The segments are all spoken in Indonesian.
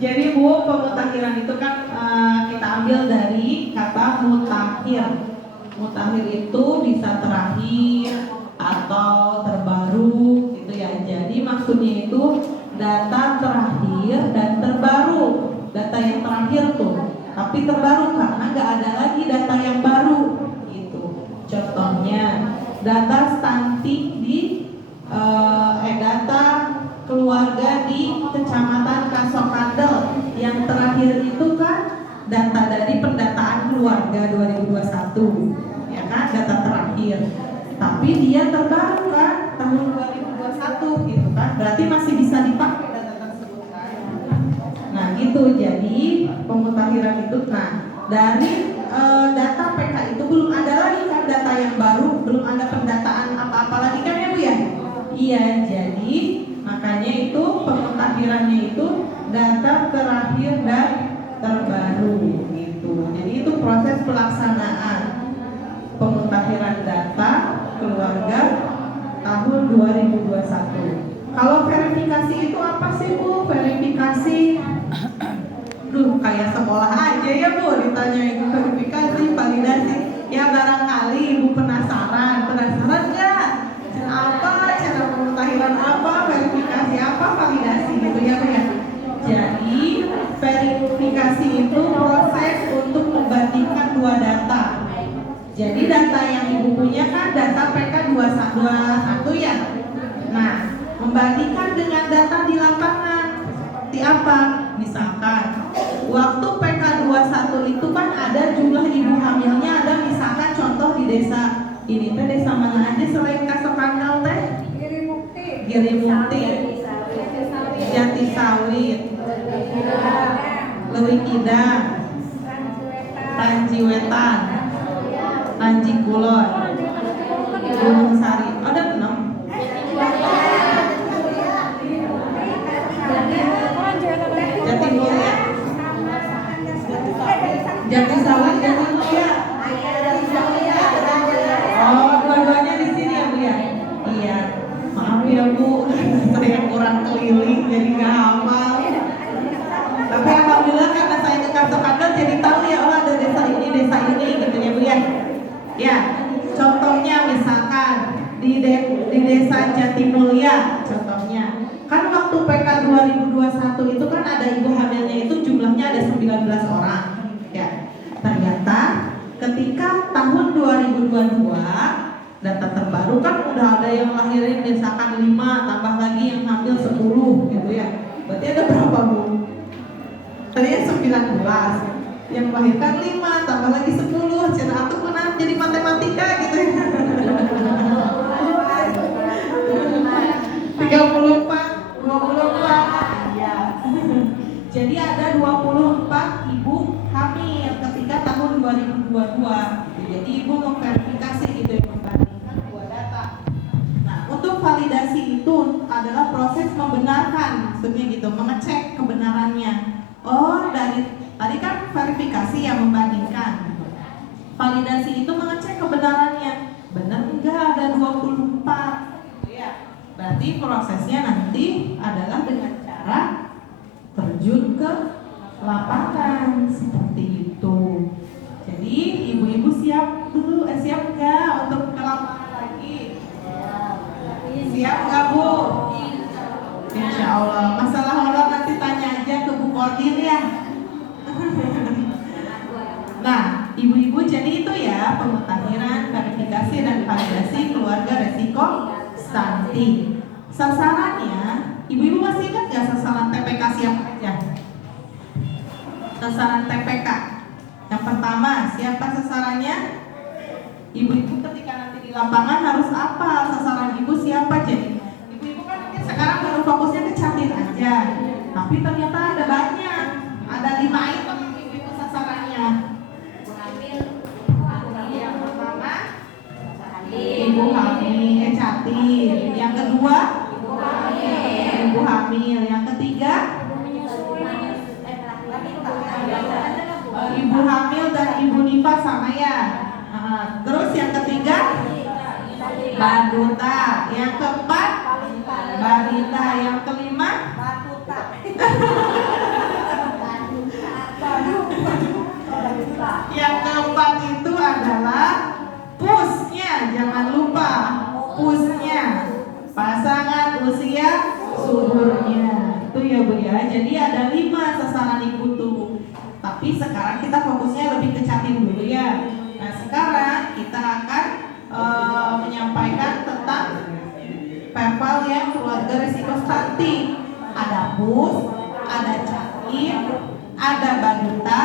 Jadi Bu, pemutakhiran itu kan kita ambil dari kata mutakhir. Mutakhir itu bisa terakhir atau terbaru gitu ya. Jadi maksudnya itu data terakhir dan terbaru. Data yang terakhir tuh, tapi terbaru karena nggak ada lagi data yang baru gitu. Contohnya data stunting di data keluarga di Kecamatan Kasokandel yang terakhir itu kan data dari pendataan keluarga 2021 ya kan, data terakhir, tapi dia terbaru kan tahun 2021 gitu kan, berarti masih bisa dipakai data tersebut kan. Nah gitu, jadi pemutakhiran itu dari data PK itu belum ada lagi kan data yang baru, belum ada pendataan apa-apa lagi kan ya Bu ya? Iya, jadi makanya itu pemutakhirannya itu data terakhir dan terbaru gitu. Jadi itu proses pelaksanaan pemutakhiran data keluarga tahun 2021. Kalau verifikasi itu apa sih Bu? Verifikasi kayak sekolah aja ya Bu, ditanya itu verifikasi, validasi. Ya barangkali Ibu penasaran nggak? Apa cara pemutakhiran apa, verifikasi apa, validasi gitu ya Bu ya. Jadi verifikasi itu proses untuk membandingkan dua data. Jadi data yang Ibu punya kan data PK 21 ya. Nah, membandingkan dengan data di lapangan seperti apa? Misalkan waktu PK 21 itu kan ada jumlah ibu hamilnya, ada misalkan contoh di desa ini teh, desa mana aja selain Kasokandel teh? Girimukti, Jatisawit, Leuwih Kidang, Tanji Wetan, Tanji Kulon, Gunung Sari. Ada 6. Jatimulya, Jatisawit, Jatimulya. Oh, dua-duanya di sini ya Bu ya? Iya. Maaf ya Bu, saya kurang keliling jadi nggak hafal. Tapi alhamdulillah karena saya ke Kasokandel jadi tahu ya, oh ada desa ini gitu ya Bu ya. Ya, contohnya misalkan di desa Jatimulya contohnya. Kan waktu PK 2021 itu kan ada ibu hamilnya itu jumlahnya ada 19 orang. Ya. Ternyata ketika tahun 2022 data terbaru kan udah ada yang lahirin misalkan 5, tambah lagi yang hamil 10 gitu ya. Berarti ada berapa Bu? Tadinya 19, yang melahirkan 5, tambah lagi 10, cara aku pernah jadi matematika gitu ya. 34, 24. Ya. Jadi ada 24 ibu hamil ketika tahun 2022. Jadi ibu memverifikasi gitu ya, membandingkan dua data. Nah, untuk validasi itu adalah proses membenarkan, maksudnya gitu, mengecek kebenarannya. Oh, dari tadi kan verifikasi yang membandingkan. Validasi itu mengecek kebenarannya. Benar enggak ada 24? Ya. Berarti prosesnya nanti adalah dengan cara terjun ke lapangan seperti itu. Jadi ibu-ibu siap dulu, siap enggak untuk ke lapangan lagi? Siap enggak Bu? Insya Allah. Masalah honor nanti tanya aja ke Bu Kodir ya. Nah, ibu-ibu jadi itu ya pemutakhiran, verifikasi dan validasi keluarga resiko stunting. Sasarannya, ibu-ibu masih ingat nggak sasaran TPK siapa aja? Sasaran TPK yang pertama siapa sasarannya? Ibu-ibu ketika nanti di lapangan harus apa? Sasaran ibu siapa? Jadi ibu-ibu kan mungkin sekarang baru fokusnya ke cantik aja, tapi ternyata ada banyak, ada 5 item ibu-ibu sasarannya. Yang pertama ibu hamil, cantik. Yang kedua ibu hamil. Yang ketiga ibu hamil dan ibu nifas sama ya. Terus yang ketiga balita. Yang keempat balita. Yang kelima batuta. Bu ya. Jadi ada 5 sasaran ibu tuh. Tapi sekarang kita fokusnya lebih ke Catin dulu ya. Nah sekarang kita akan menyampaikan tentang verbal yang keluarga risiko stunting. Ada pus, ada Catin, ada balita,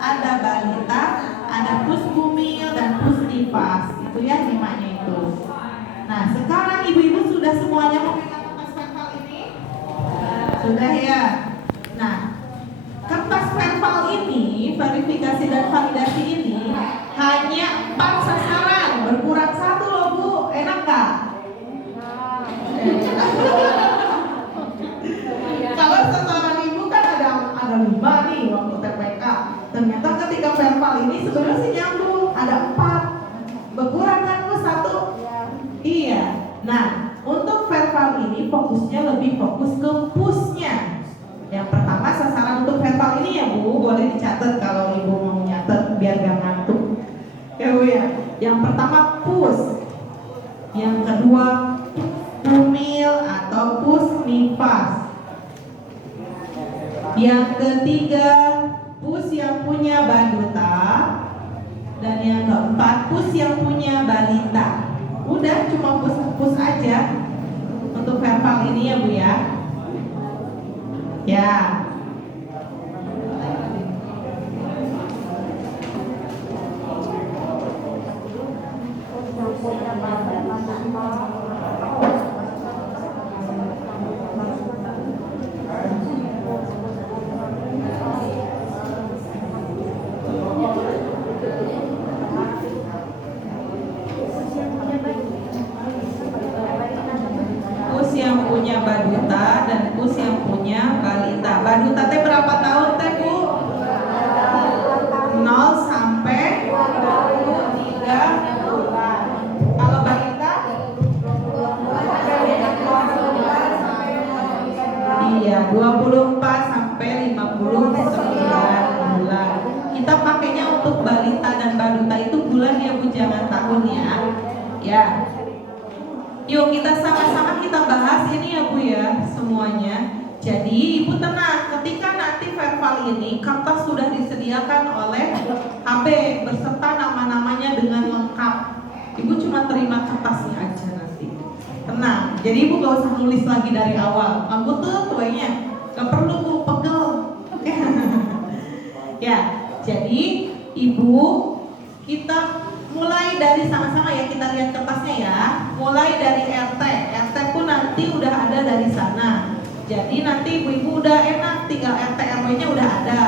ada balita, ada pus bumil dan pus nifas. Itu ya 5-nya itu. Nah sekarang ibu-ibu sudah semuanya memegang kertas verbal ini? Sudah ya. Nah kertas verbal ini, verifikasi dan validasi ini hanya 4 sasaran, berkurang 1 loh Bu. Enak gak? Kalau sasaran ibu kan ada 5 nih waktu TPK. Ternyata ketika verbal ini sebenarnya sih nyambung, ada 4. Berkurang kan Bu 1? Iya. Nah, untuk verbal ini fokusnya lebih fokus ke pusnya. Yang pertama sasaran untuk verbal ini ya Bu, boleh dicatat kalau ibu mau nyatet biar gak ngantuk. Ya Bu ya. Yang pertama pus. Yang kedua bumil atau pus nifas. Yang ketiga pus yang punya baduta. Dan yang keempat pus yang punya balita. Udah cuma pus aja untuk verbal ini ya Bu ya. Ya. Pus yang punya baduta dan pus yang punya balita. Baduta teh berapa tahun teh Bu? 0 sampai 23 bulan. Kalau balita? Iya, 24 sampai 59 bulan. Kita pakainya untuk balita dan baduta itu bulan ya Bu, jangan tahun ya. Ya. Yuk kita sama-sama kita bahas ini ya Bu ya, semuanya. Jadi ibu tenang, ketika nanti verbal ini kertas sudah disediakan oleh HB beserta nama-namanya dengan lengkap. Ibu cuma terima kertasnya aja nanti. Tenang, jadi ibu gak usah nulis lagi dari awal. Kamu tuh tuanya, gak perlu Bu, pegel. Ya, jadi ibu kita mulai dari sama-sama ya, kita lihat kertasnya ya. Mulai dari RT pun nanti udah ada dari sana. Jadi nanti ibu-ibu udah enak, tinggal RT RW-nya udah ada.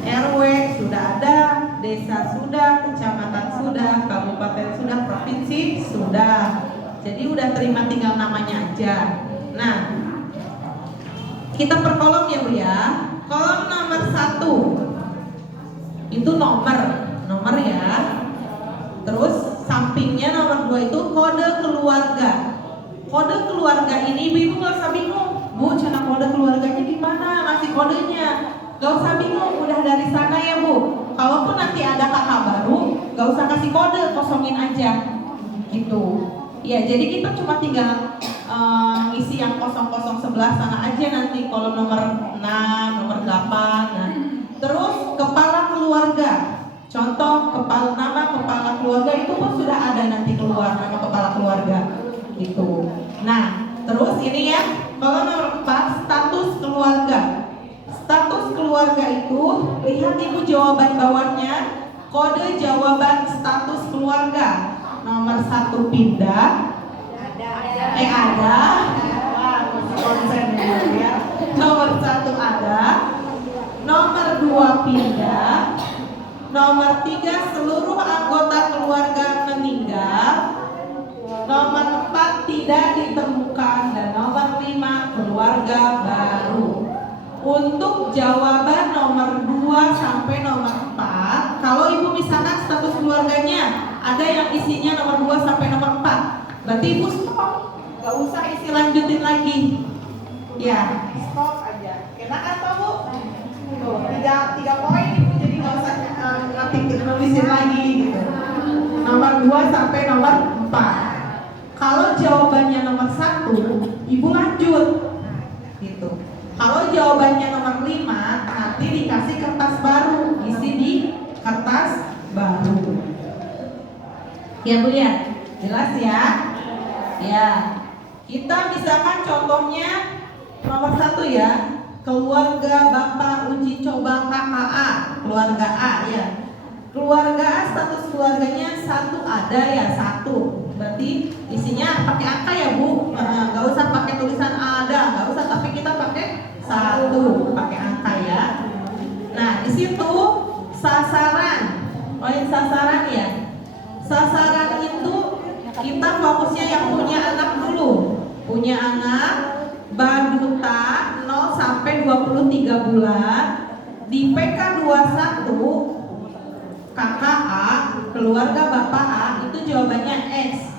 RW sudah ada, desa sudah, kecamatan sudah, kabupaten sudah, provinsi sudah. Jadi udah terima tinggal namanya aja. Nah, kita per kolom ya Bu ya. Kolom nomor 1 itu nomor ya. Terus sampingnya nomor 2 itu kode keluarga. Kode keluarga ini ibu gak usah bingung, Bu, cara kode keluarganya gimana? Masih kodenya, gak usah bingung, udah dari sana ya Bu. Kalaupun nanti ada kakak baru, gak usah kasih kode, kosongin aja, gitu. Ya, jadi kita cuma tinggal isi yang kosong-kosong sebelah sana aja nanti. Kolom nomor 6, nomor 8. Nah, terus kepala keluarga. Contoh nama kepala keluarga itu pun sudah ada nanti keluar nama kepala keluarga, gitu. Nah, terus ini ya, kalau nomor 4 status keluarga. Status keluarga itu lihat ibu jawaban bawahnya, kode jawaban status keluarga. Nomor 1 pindah, ada. Wah, konsen ya. Nomor 1 ada, nomor 2 pindah. Nomor 3 seluruh anggota keluarga meninggal. Nomor 4 tidak ditemukan. Dan nomor 5 keluarga baru. Untuk jawaban nomor 2 sampai nomor 4, kalau ibu misalkan status keluarganya ada yang isinya nomor 2 sampai nomor 4, berarti ibu stop, gak usah isi lanjutin lagi. Ya, stop aja. Enak atau Bu? Tuh, 3 poin ibu, jadi gak usah nulisin lagi gitu. Nomor 2 sampai nomor 4. Kalau jawabannya nomor 1, ibu lanjut gitu. Kalau jawabannya nomor 5, nanti dikasih kertas baru, isi di kertas baru. Ya Bu ya, jelas ya? Ya, kita misalkan contohnya nomor 1 ya, keluarga Bapak uji coba KKA, keluarga A ya. Keluarga A status keluarganya 1 ada ya, 1. Berarti isinya pakai angka ya Bu, nggak usah pakai tulisan ada, nggak usah, tapi kita pakai 1, pakai angka ya. Nah di situ sasaran, poin sasaran ya. Sasaran itu kita fokusnya yang punya anak dulu, punya anak balita 0 sampai 23 bulan di PK 21 KKA, keluarga Bapak A, itu jawabannya X.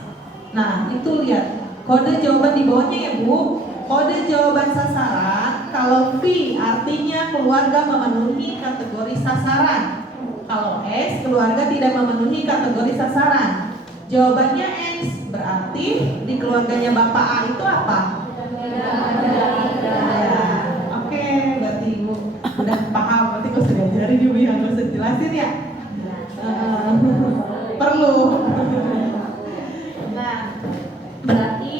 Nah itu lihat kode jawaban di bawahnya ya Bu. Kode jawaban sasaran kalau V artinya keluarga memenuhi kategori sasaran, kalau X keluarga tidak memenuhi kategori sasaran. Jawabannya X, berarti di keluarganya Bapak A itu apa? Ya, oke, berarti Ibu udah paham. Berarti kau sudah diajarin Ibu yang harus jelasin ya. Perlu. Nah, berarti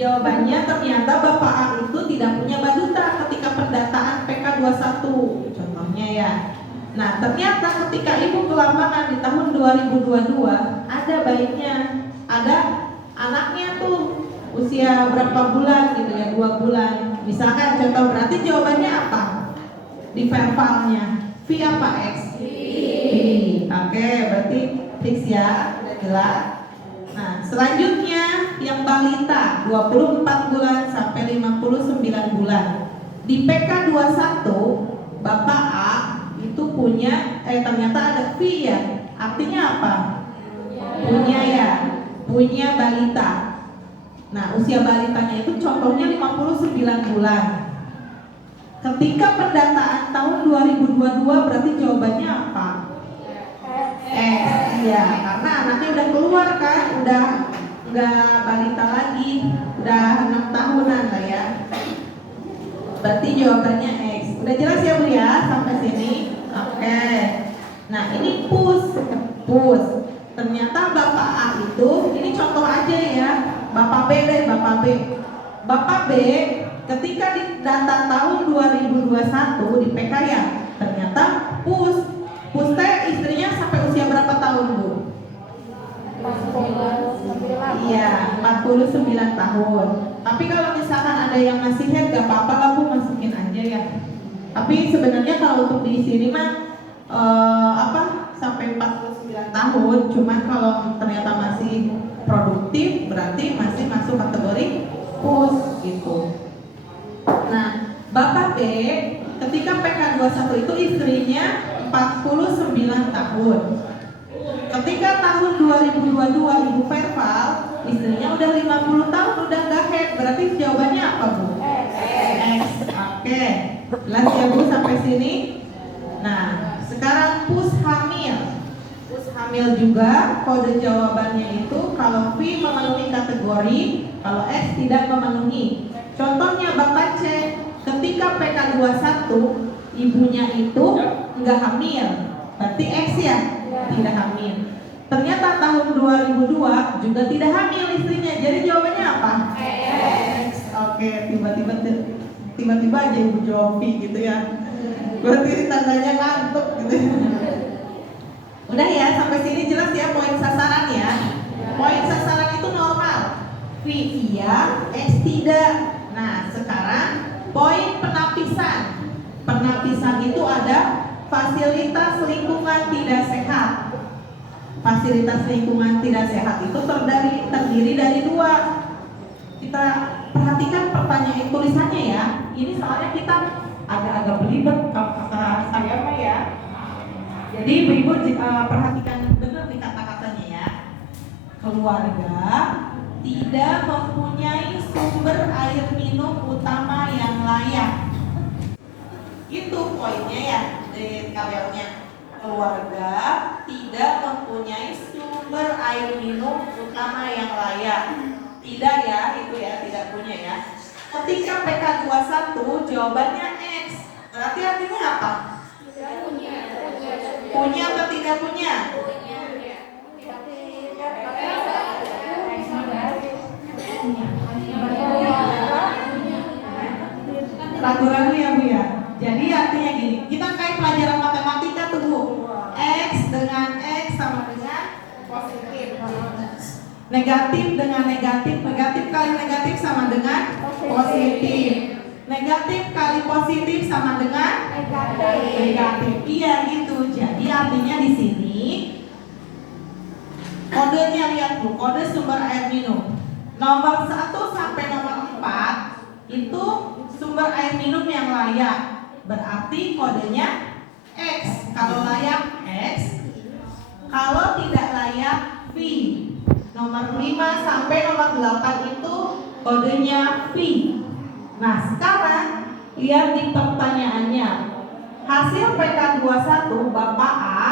jawabannya ternyata Bapak A itu tidak punya baduta ketika pendataan PK 21, contohnya ya. Nah, ternyata ketika Ibu ke lapangan di tahun 2022 ada bayinya, ada anaknya tuh usia berapa bulan gitu ya, 2 bulan. Misalkan contoh, berarti jawabannya apa? Di verbalnya V apa X? V. Oke, berarti fix ya, udah jelas. Nah, selanjutnya yang balita 24 bulan sampai 59 bulan. Di PK 21 Bapak A itu punya ternyata ada V ya. Artinya apa? Punya ya, punya balita. Nah, usia balitanya itu contohnya 59 bulan. Ketika pendataan tahun 2022 berarti jawabannya apa? Ya, karena anaknya udah keluar kan, udah nggak balita lagi, udah 6 tahunan lah ya. Berarti jawabannya X. Udah jelas ya Bu ya sampai sini? Oke. Nah ini push. Ternyata Bapak A itu, ini contoh aja ya. Bapak B deh, Bapak B. Bapak B ketika di data tahun 2021 di PK ya, ternyata push teh istrinya sampai usia berapa tahun Bu? Iya, 49 tahun. Tapi kalau misalkan ada yang masih head, gak apa-apa lah Bu, masukin aja ya. Tapi sebenarnya kalau untuk di sini mah sampai 49 tahun. Cuman kalau ternyata masih produktif, berarti masih masuk kategori push gitu. Nah, Bapak B ketika PK 21 itu istrinya 49 tahun. Ketika tahun 2022 Ibu verbal, istrinya udah 50 tahun, udah gak head. Berarti jawabannya apa Bu? X. Oke, jelas ya Bu sampai sini. Nah, sekarang push hamil. Push hamil juga kode jawabannya itu kalau V memenuhi kategori, kalau X tidak memenuhi. Contohnya Bapak C, ketika PK 21 ibunya itu nggak hamil, berarti X ya, tidak hamil. Ternyata tahun 2002 juga tidak hamil istrinya, jadi jawabannya apa? X. Oke, tiba-tiba aja Ibu jawab V gitu ya. Berarti tandanya ngantuk gitu. Udah ya, sampai sini jelas ya poin sasaran ya. Poin sasaran itu normal, V iya, X tidak. Nah, sekarang poin penapisan. Penapisan itu ada fasilitas lingkungan tidak sehat. Fasilitas lingkungan tidak sehat itu terdiri dari 2. Kita perhatikan pertanyaan tulisannya ya. Ini soalnya kita agak-agak belibet kalau kata saya mah ya. Jadi Ibu perhatikan benar nih kata-katanya ya. Keluarga tidak mempunyai sumber air minum utama yang layak. Itu poinnya ya di tabelnya. Keluarga tidak mempunyai sumber air minum utama yang layak. Tidak ya, itu ya, tidak punya ya. Ketika PK21 jawabannya X, berarti artinya apa? Punya atau tidak punya? Ragu-ragu ya Bu ya. Jadi artinya gini, kita kayak pelajaran matematika tuh Bu. X dengan X sama dengan positif. Negatif dengan negatif, negatif kali negatif sama dengan positif. Negatif kali positif sama dengan negatif. Iya gitu. Jadi artinya di sini kodenya lihat Bu, kode sumber air minum. Nomor 1 sampai nomor 4 itu sumber air minum yang layak. Berarti kodenya X. Kalau layak X, kalau tidak layak V. Nomor 5 sampai nomor 8 itu kodenya V. Nah sekarang lihat di pertanyaannya. Hasil PK21 Bapak A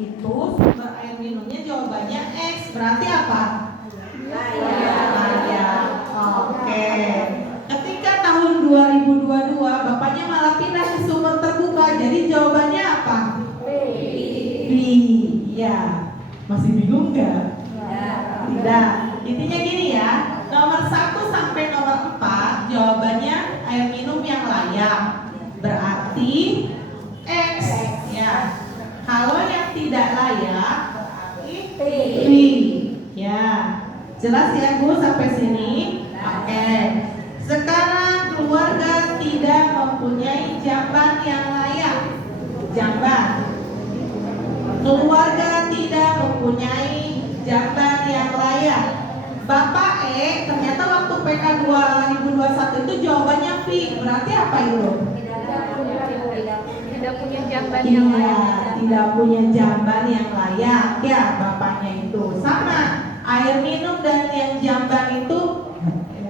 itu sumber air minumnya jawabannya X. Berarti apa? Layak. Oke. Ketika tahun 2022 Bapaknya malah pindah ke sumber terbuka. Jadi jawabannya apa? B. Ya. Masih bingung nggak? Tidak. Intinya gini ya. Nomor 1 sampai nomor 4 jawabannya air minum yang layak. Berarti X ya. Kalau yang tidak layak berarti B. Ya. Jelas ya Bu sampai sini? Oke. Sekarang keluarga tidak mempunyai jamban yang layak. Jamban. Keluarga tidak mempunyai jamban yang layak. Bapak E ternyata waktu PK 2021 itu jawabannya V. Berarti apa itu? Tidak punya jamban yang layak. Tidak punya jamban yang layak ya bapaknya itu. Sama air minum dan yang jamban itu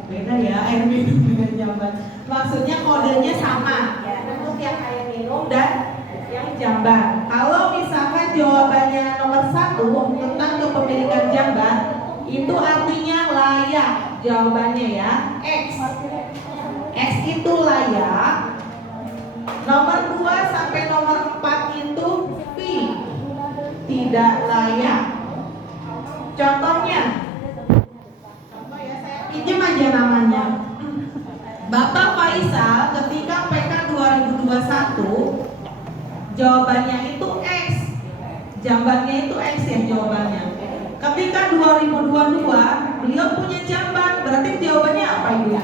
beda ya, air minum dengan jamban. Maksudnya kodenya sama untuk yang air minum dan yang jamban. Kalau misalkan jawabannya nomor 1 tentang kepemilikan jamban, itu artinya layak jawabannya ya, X. X itu layak. Nomor 2 sampai nomor 4 itu V. Tidak layak. Contohnya, contoh ya, saya pinjam aja namanya. Bapak Faisal ketika PK 2021 jawabannya itu X. Jambannya itu X ya jawabannya. Ketika 2022 beliau punya jamban, berarti jawabannya apa Ibu?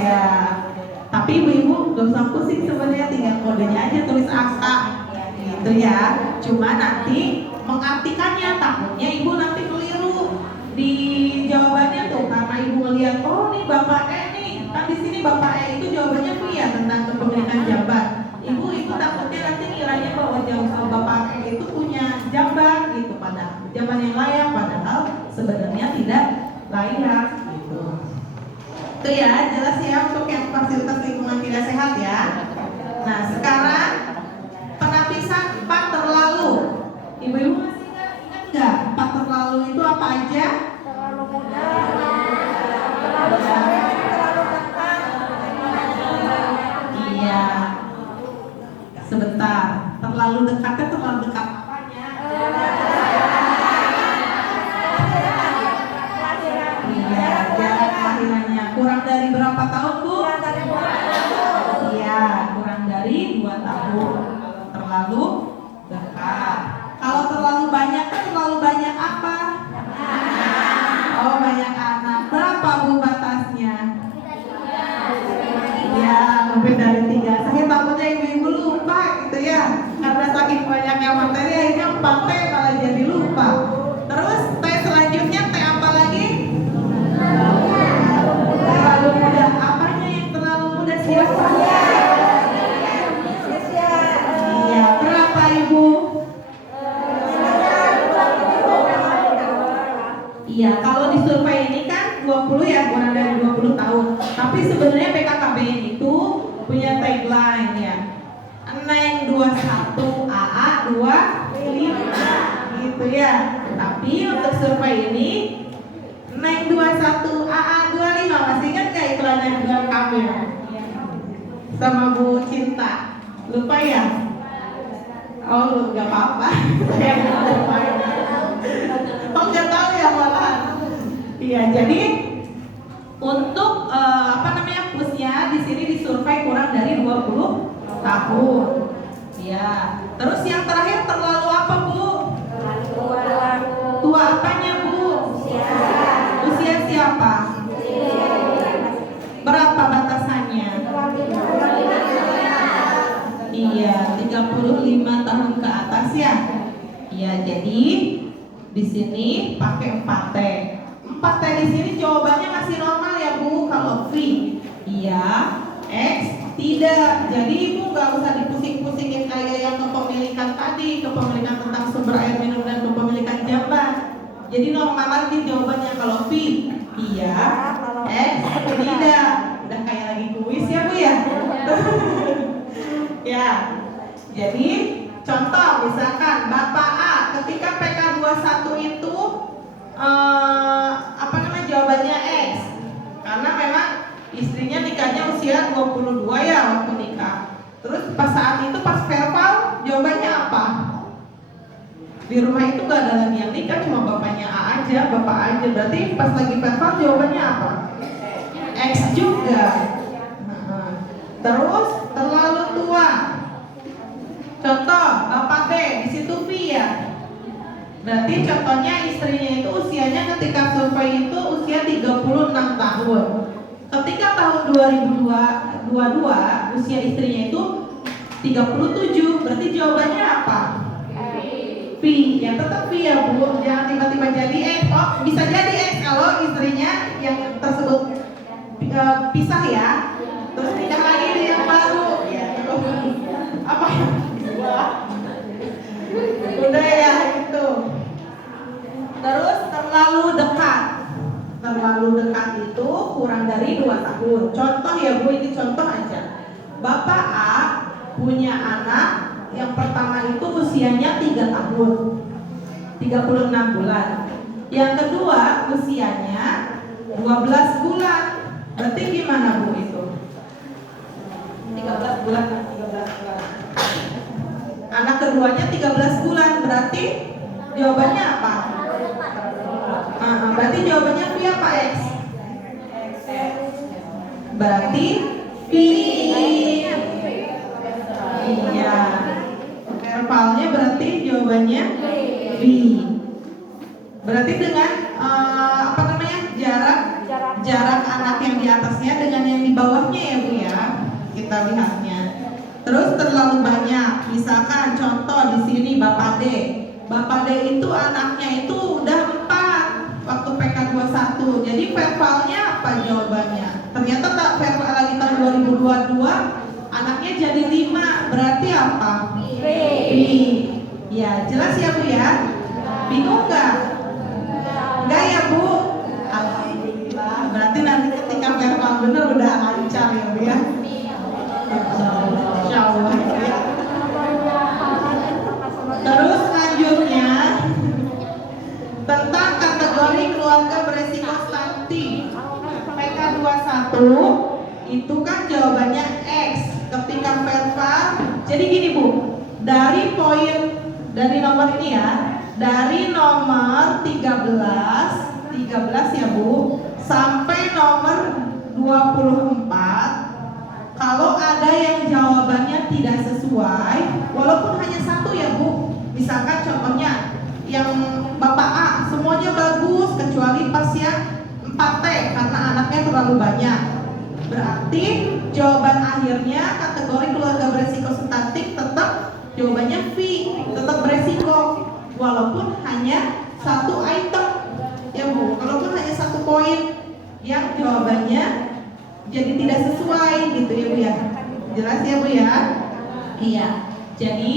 Iya. Tapi Ibu gak usah pusing sebenarnya, tinggal kodenya aja tulis angka gitu ya. Cuma nanti mengartikannya, takutnya Ibu nanti keliru di jawabannya tuh karena Ibu melihat oh nih Bapak E nih, kan di sini Bapak E itu jawabannya V ya tentang kepemilikan jamban. Ibu takutnya nanti kiranya bahwa jawaban Bapak E itu punya jamban gitu, pada jamban yang layak, padahal sebenarnya tidak layak gitu. Itu ya, jelas ya untuk yang fasilitas lingkungan tidak sehat ya. Nah sekarang penapisan 4 terlalu. Ibu-ibu masih ingat nggak 4 terlalu itu apa aja? Terlalu mudah, terlalu sering, terlalu dekat. Iya. Sebentar, terlalu dekatnya terlalu dekat apanya? Iya, jarak kelahirannya kurang dari berapa tahun Bu? Iya, kurang dari 2 tahun. Terlalu dekat. Kalau terlalu banyak kan terlalu banyak apa? Oh, banyak anak. Berapa Bu batasnya? Ya, lebih dari 3. Saya takutnya ibu-ibu lupa gitu ya. Karena saking banyaknya materi akhirnya 4T malah jadi lupa. Terus T selanjutnya T apa lagi? Terlalu mudah. Apanya yang terlalu mudah siapa? Iya, berapa Ibu? Iya, kalau di survei ini kan 20 ya, kurang dari 20 tahun. Tapi sebenarnya BKKBN itu punya tagline ya. Neng 21 AA 25 gitu ya. Tapi untuk survei ini Neng 21 AA Ridwan Kamil? Sama Bu Cinta. Lupa ya? Oh, nggak apa-apa. Saya nggak lupa. Oh, nggak tahu ya malah. Iya, jadi untuk usia di sini disurvei kurang dari 20 tahun. Ya. Terus yang terakhir terlalu apa, Bu? Tua apanya, Bu? Usia siapa? Berapa batasannya? Iya, 35 tahun ke atas ya. Iya, jadi di sini pakai 4T. 4T di sini jawabannya masih normal ya, Bu. Kalau V, iya, X, tidak. Jadi Ibu nggak usah dipusing-pusingin kayak yang kepemilikan tadi, kepemilikan tentang sumber air minum dan kepemilikan jamban. Jadi normal lagi jawabannya. Kalau V, iya, X, tidak. Udah kayak lagi kuis ya, Bu ya. Ya, jadi contoh misalkan Bapak A ketika PK21 itu jawabannya X, karena memang istrinya nikahnya usia 22 ya waktu nikah. Terus pas saat itu pas verbal jawabannya apa? Di rumah itu gak ada lagi yang nikah, cuma bapaknya A aja, bapak aja. Berarti pas lagi verbal jawabannya apa? X juga. Terus terlalu tua. Contoh Bapak D di situ V ya. Berarti contohnya istrinya itu usianya ketika survei itu usia 36 tahun. Ketika tahun 2022 usia istrinya itu 37. Berarti jawabannya apa? V. Ya tetap V ya, Bu. Jangan tiba-tiba jadi X. Oh, bisa jadi X kalau istrinya yang tersebut pisah ya. Terus nikah lagi dengan yang baru. Ya. Apa ya? Udah ya itu. Terus terlalu dekat. Terlalu dekat itu kurang dari 2 tahun. Contoh ya, Bu, ini contoh aja. Bapak A punya anak yang pertama itu usianya 3 tahun, 36 bulan. Yang kedua usianya 12 bulan. Berarti gimana, Bu, itu? 13 bulan. Anak keduanya 13 bulan. Berarti jawabannya apa? Berarti jawabannya V apa X? Berarti V. Iya. Verbalnya berarti jawabannya V. Berarti dengan jarak anak yang di atasnya dengan yang di bawahnya ya, Bu ya. Kita lihatnya. Terus terlalu banyak. Misalkan contoh di sini Bapak D. Bapak D itu anaknya itu udah 4 waktu PK21. Jadi verbalnya apa jawabannya? Ternyata tak verbal lagi tahun 2022 anaknya jadi 5. Berarti apa? B. Ya, jelas ya, Bu ya? Bingung nggak? Enggak ya, Bu? Alhamdulillah. Berarti nanti ketika verbal bener udah lancar ya, Bu ya? Insya Allah ya. Terus selanjutnya tentang kategori keluarga beresiko stunting. PK21 itu kan jawabannya X ketika verbal. Jadi gini, Bu, dari nomor ini ya, dari nomor 13 ya, Bu, sampai nomor 24. Kalau ada yang jawabannya tidak sesuai, walaupun hanya 1 ya, Bu. Misalkan contohnya yang Bapak A semuanya bagus kecuali pas yang 4T karena anaknya terlalu banyak. Berarti jawaban akhirnya kategori keluarga beresiko stunting tetap jawabannya V, tetap beresiko walaupun hanya 1 item ya, Bu. Walaupun hanya 1 poin yang jawabannya jadi tidak sesuai gitu ya, Bu ya. Jelas ya, Bu ya? Iya. Jadi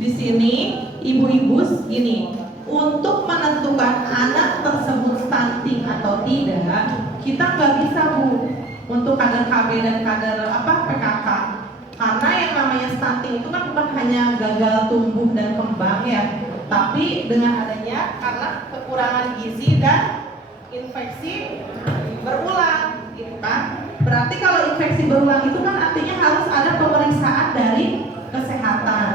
di sini ibu-ibu gini, untuk menentukan anak tersebut stunting atau tidak, kita nggak bisa, Bu, untuk kader KB dan kader PKK. Karena yang namanya stunting itu kan bukan hanya gagal tumbuh dan kembang ya, tapi dengan adanya karena kekurangan gizi dan infeksi berulang, gitu kan? Berarti kalau infeksi berulang itu kan artinya harus ada pemeriksaan dari kesehatan.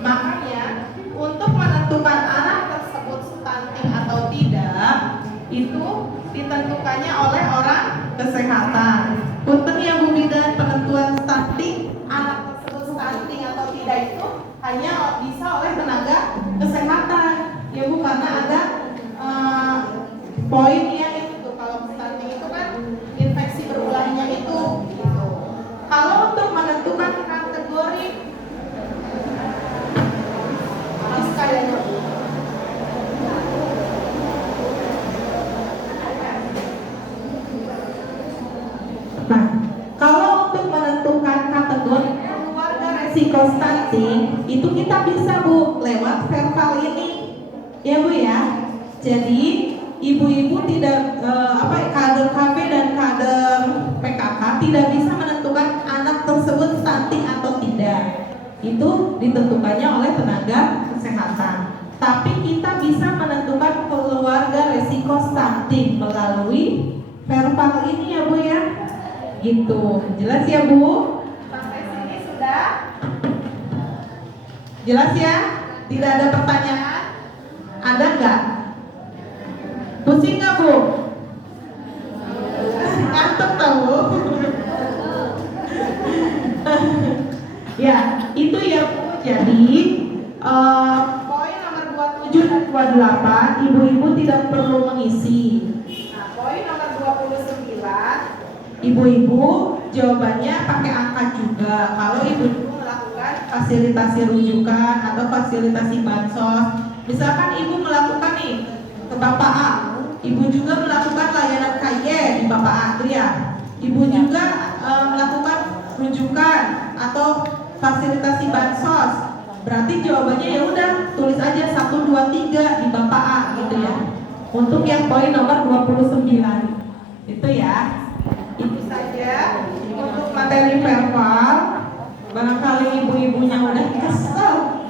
Makanya untuk menentukan anak tersebut stunting atau tidak itu ditentukannya oleh orang kesehatan. Punten ya Bu Bidan, penentuan stunting anak tersebut stunting atau tidak itu hanya bisa oleh tenaga kesehatan. Ya Bu, karena ada poin yang itu kalau stunting itu kan infeksi berulangnya itu. Kalau untuk menentukan kategori kayaknya nah, kalau untuk menentukan kategori keluarga resiko stunting itu kita bisa Bu lewat verbal ini ya Bu ya. Jadi ibu-ibu tidak kader KB dan kader PKK tidak bisa menentukan anak tersebut stunting atau tidak. Itu ditentukannya oleh tenaga kesehatan. Tapi kita bisa menentukan keluarga resiko stunting melalui verbal ini ya Bu ya. Gitu. Jelas ya Bu? Sampai sini sudah? Jelas ya? Tidak ada pertanyaan? Ada nggak? Pusing nggak Bu? Ngantuk tahu? Ya, itu ya Bu. Jadi poin nomor 27 dan 28 ibu-ibu tidak perlu mengisi. Nah, poin nomor 29 ibu-ibu jawabannya pakai angka juga. Kalau ibu-ibu melakukan fasilitasi rujukan atau fasilitasi bansos, misalkan ibu melakukan nih ke Bapak A, ibu juga melakukan layanan KY di Bapak Adria, ibu juga melakukan rujukan atau fasilitasi bansos, berarti jawabannya ya udah tulis aja 1, 2, 3 di Bapak A gitu ya. Untuk yang poin nomor 29 itu ya. Itu saja untuk materi verbal. Barangkali ibu-ibunya udah kesel,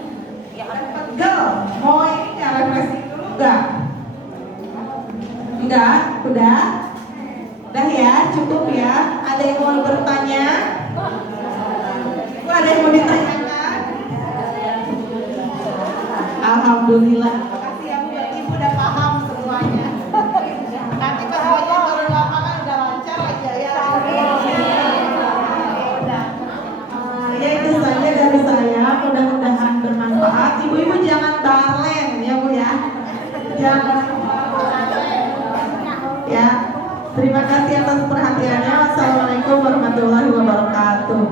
pegel, mau ini nggak refreshing dulu nggak? Enggak, udah ya, cukup ya. Ada yang mau bertanya? Ada yang mau ditanyakan? Alhamdulillah. Terima kasih ya Bu, berarti Ibu udah paham semuanya. Nanti kalau turun lapangan udah lancar aja ya. Ya itu saja dari saya. Mudah-mudahan bermanfaat. Ibu-ibu jangan darling ya Bu ya. Jangan. Ya. Terima kasih atas perhatiannya. Wassalamualaikum warahmatullahi wabarakatuh.